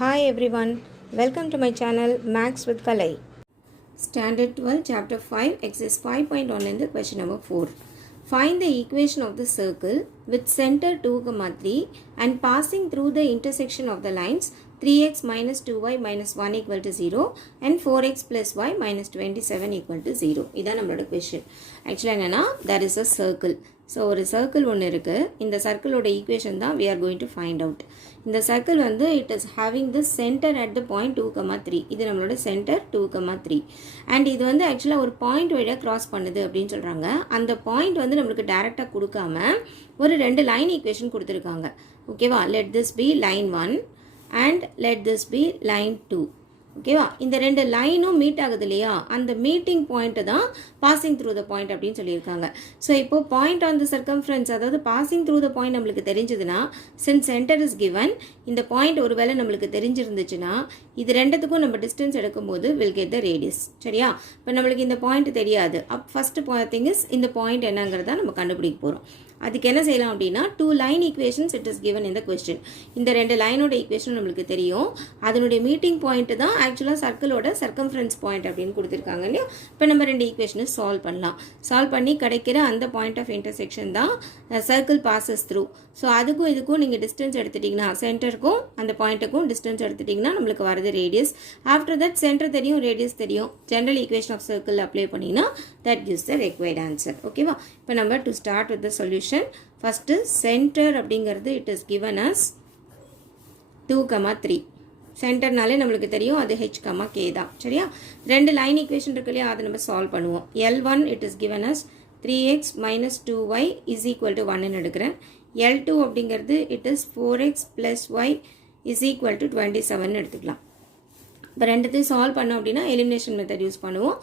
Hi everyone, welcome to my channel Max with Kalai. Standard 12 chapter 5 exercise 5.1 in the question number 4. Find the equation of the circle with center 2, 3 and passing through the intersection of the lines 3x minus 2y minus 1 equal to 0 and 4x plus y minus 27 equal to 0. இதான் நம்மளோட question. Actually என்னன்னா there is a circle. So ஒரு circle ஒன்று இருக்கு. இந்த circleோட equation தான் we are going to find out. இந்த circle வந்து it is having the center at the point 2, 3. இது நம்மளோட center 2, 3. And இது வந்து actually ஒரு point வழியா cross பண்ணுது அப்படின்னு சொல்றாங்க. அந்த point வந்து நம்மளுக்கு டைரக்டா கொடுக்காம ஒரு ரெண்டு லைன் equation கொடுத்திருக்காங்க. ஓகேவா? Let this be line 1 and let this be line 2. ஓகேவா? இந்த ரெண்டு லைனும் மீட் ஆகுது இல்லையா, அந்த மீட்டிங் பாயிண்ட் தான் பாசிங் த்ரூ த பாயிண்ட் அப்படின்னு சொல்லியிருக்காங்க. ஸோ இப்போ பாயிண்ட் ஆன் த சர்க்கம்ஃபரன்ஸ், அதாவது பாசிங் த்ரூ த பாயிண்ட் நம்மளுக்கு தெரிஞ்சதுன்னா, சின்ஸ் சென்டர் இஸ் கிவன், இந்த பாயிண்ட் ஒருவேளை நம்மளுக்கு தெரிஞ்சிருந்துச்சுன்னா இது ரெண்டுத்துக்கும் நம்ம டிஸ்டன்ஸ் எடுக்கும்போது வில் கெட் த ரேடியஸ். சரியா? இப்போ நம்மளுக்கு இந்த பாயிண்ட் தெரியாது. ஃபர்ஸ்ட் திங் இஸ் இந்த பாயிண்ட் என்னங்கிறத நம்ம கண்டுபிடிக்க போகிறோம். அதுக்கு என்ன செய்யலாம் அப்படின்னா, 2 line equations it is given இந்த கொஸ்டின். இந்த ரெண்டு லைனோட ஈக்குவேஷன் நம்மளுக்கு தெரியும். அதனுடைய மீட்டிங் பாயிண்ட் தான் ஆக்சுவலாக சர்க்கிளோட சர்க்கம்ஃபரன்ஸ் பாயிண்ட் அப்படின்னு கொடுத்துருக்காங்க இல்லையா. இப்போ நம்ம ரெண்டு ஈக்குவேஷனை சால்வ் பண்ணலாம். சால்வ் பண்ணி கிடைக்கிற அந்த பாயிண்ட் ஆஃப் இன்டர்செக்ஷன் தான் சர்க்கிள் பாசஸ் த்ரூ. ஸோ அதுக்கும் இதுக்கும் நீங்கள் டிஸ்டன்ஸ் எடுத்துட்டிங்கன்னா, சென்டருக்கும் அந்த பாயிண்ட்டுக்கும் டிஸ்டன்ஸ் எடுத்துட்டிங்கன்னா நம்மளுக்கு வரது ரேடியஸ். ஆஃப்டர் தட் சென்டர் தெரியும், ரேடியஸ் தெரியும். General equation of circle apply பண்ணிங்கன்னா that gives the required answer. ஓகேவா? இப்போ நம்ம to start with the solution, first centre அப்படிங்கிறது இட் இஸ் given as 2, 3. சென்டர்னாலே நம்மளுக்கு தெரியும் அது h, k தான். சரியா? ரெண்டு லைன் ஈக்குவேஷன் இருக்கு இல்லையா, அதை நம்ம சால்வ் பண்ணுவோம். L1 it is given as 3x minus 2y is equal to 1 எடுக்கிறேன். L2 அப்படிங்கிறது it is 4x plus y is equal to 27 எடுத்துக்கலாம். இப்போ ரெண்டுத்தையும் சால்வ் பண்ணோம் அப்படின்னா எலிமினேஷன் மெத்தட் யூஸ் பண்ணுவோம்.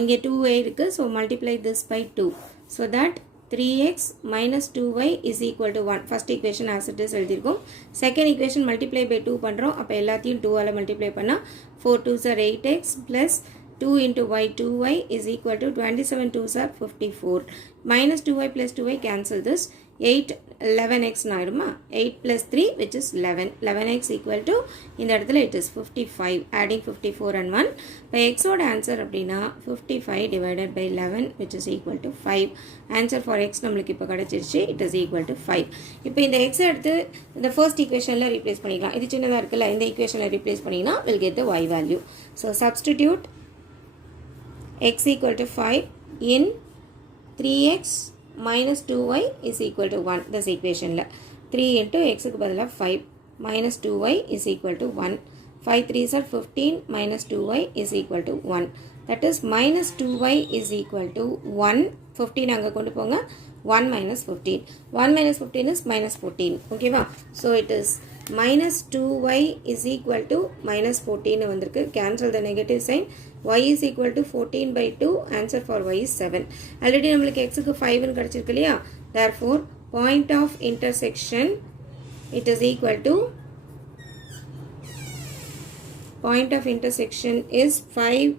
இங்கே 2a இருக்குது, so multiply this by 2 so that 3x minus 2y is equal to 1. First equation as it is எழுதிருக்கும். Second equation multiply by 2 பண்ணுறோம். அப்போ எல்லாத்தையும் 2 ஆல் மல்டிப்ளை பண்ணால் 4 2s are 8x plus 2 into y 2y is equal to 27 2s are 54. Minus 2y plus 2y cancel this. 8 11x ஆயிடுமா. 8 plus 3 which is 11. 11x equal to இந்த இடத்துல it is 55. Adding 54 and 1. இப்போ x ஓட answer அப்படின்னா 55 divided by 11 which is equal to 5. Answer for x நம்மளுக்கு இப்போ கிடைச்சிருச்சு. It is equal to 5. இப்போ இந்த x எடுத்து இந்த first equationல replace பண்ணிக்கலாம். இது சின்னதாக இருக்குல்ல, இந்த equationல replace பண்ணிங்கன்னா we'll get the y value. So substitute x equal to 5 in 3x minus 2y is equal to 1. This equation 3 into x க்கு பதிலாக 5 minus 2y is equal to 1. 5 3s are 15 minus 2y is equal to 1. That is minus 2y is equal to 1. 15 அங்கே கொண்டு போங்க. 1 minus 15. 1 minus 15 is minus 14. Okay வா? So it is minus 2y is equal to minus 14 வந்திருக்கு. Cancel the negative sign. Y is equal to 14 by 2. Answer for y is 7. Already நம்மளுக்கு x க்கு 5 கிடைச்சிருக்கு இல்லையா. Therefore point of intersection it is equal to point of intersection is 5,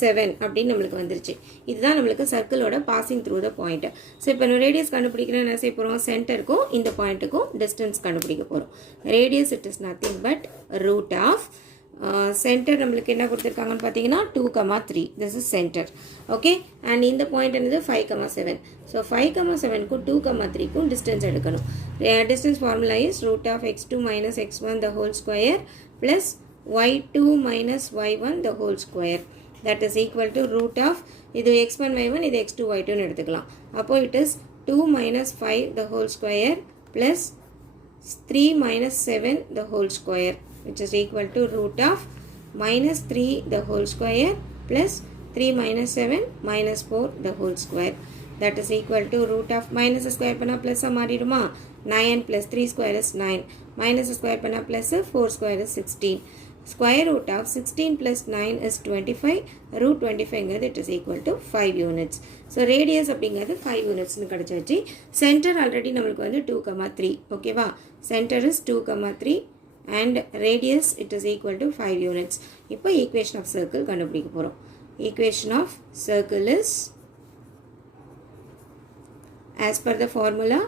7 அப்படின்னு நம்மளுக்கு வந்துருச்சு. இதுதான் நம்மளுக்கு சர்க்கிளோட passing through the point. So இப்போ நம்ம ரேடியஸ் கண்டுபிடிக்கிறோம். என்ன செய்ய போகிறோம்? சென்டருக்கும் இந்த பாயிண்ட்டுக்கும் டிஸ்டன்ஸ் கண்டுபிடிக்க போகிறோம். Radius it is nothing but root of centre நம்மளுக்கு என்ன கொடுத்துருக்காங்கன்னு பார்த்தீங்கன்னா 2, 3. This is centre. Okay. And இந்த பாயிண்ட் என்னது 5, 7. ஸோ 5, 7க்கும் 2, 3க்கும் டிஸ்டன்ஸ் எடுக்கணும். Distance formula is root of x2 minus x1 the whole square plus y2 minus y1 the whole square. That is equal to root of இது x1 y1 இது x2 y2 எடுத்துக்கலாம். அப்போ it is 2 minus 5 the whole square plus 3 minus 7 the whole square which is equal to root of minus 3 the whole square plus 3 minus 7 minus 4 the whole square. That is equal to root of minus square பண்ணா plus மாறிடுமா. 9 plus 3 square is 9. Minus square பண்ணா plus 4 square is 16. Square root of 16 plus 9 is 25. Root 25 it is equal to 5 units. So radius அப்படிங்கிறது 5 units கிடைச்சாச்சு. Center already நம்மளுக்கு வந்து 2, 3. ஓகேவா? Center is 2, 3 and radius it is equal to 5 units. இப்போ equation of circle கண்டுபிடிக்க போகிறோம். Equation of circle is as per the formula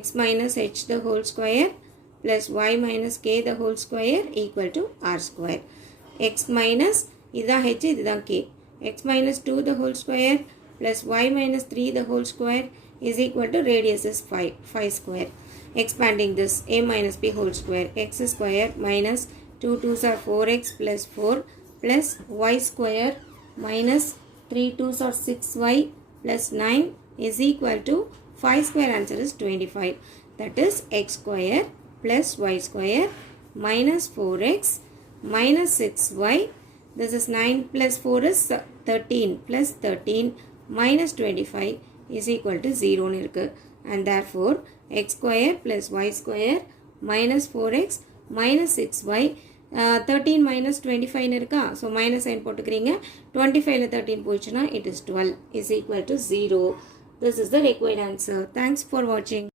x minus h the whole square plus y minus k the whole square equal to r square. X minus இதுதான் h இதுதான் k. X minus 2 the whole square plus y minus 3 the whole square is equal to radius is 5 square. Expanding this, a minus b whole square, x square minus 2 2s are 4x plus 4 plus y square minus 3 2s are 6y plus 9 is equal to 5 square answer is 25. That is x square plus y square minus 4x minus 6y. This is 9 plus 4 is 13 plus 13 minus 25 is equal to 0 nirukku. And therefore x square plus y square minus 4x minus 6y 13 minus 25 nirukka. So minus sign போட்டுக்கிறீங்க. 25 13 போச்சுனா it is 12 is equal to 0. This is the required answer. Thanks for watching.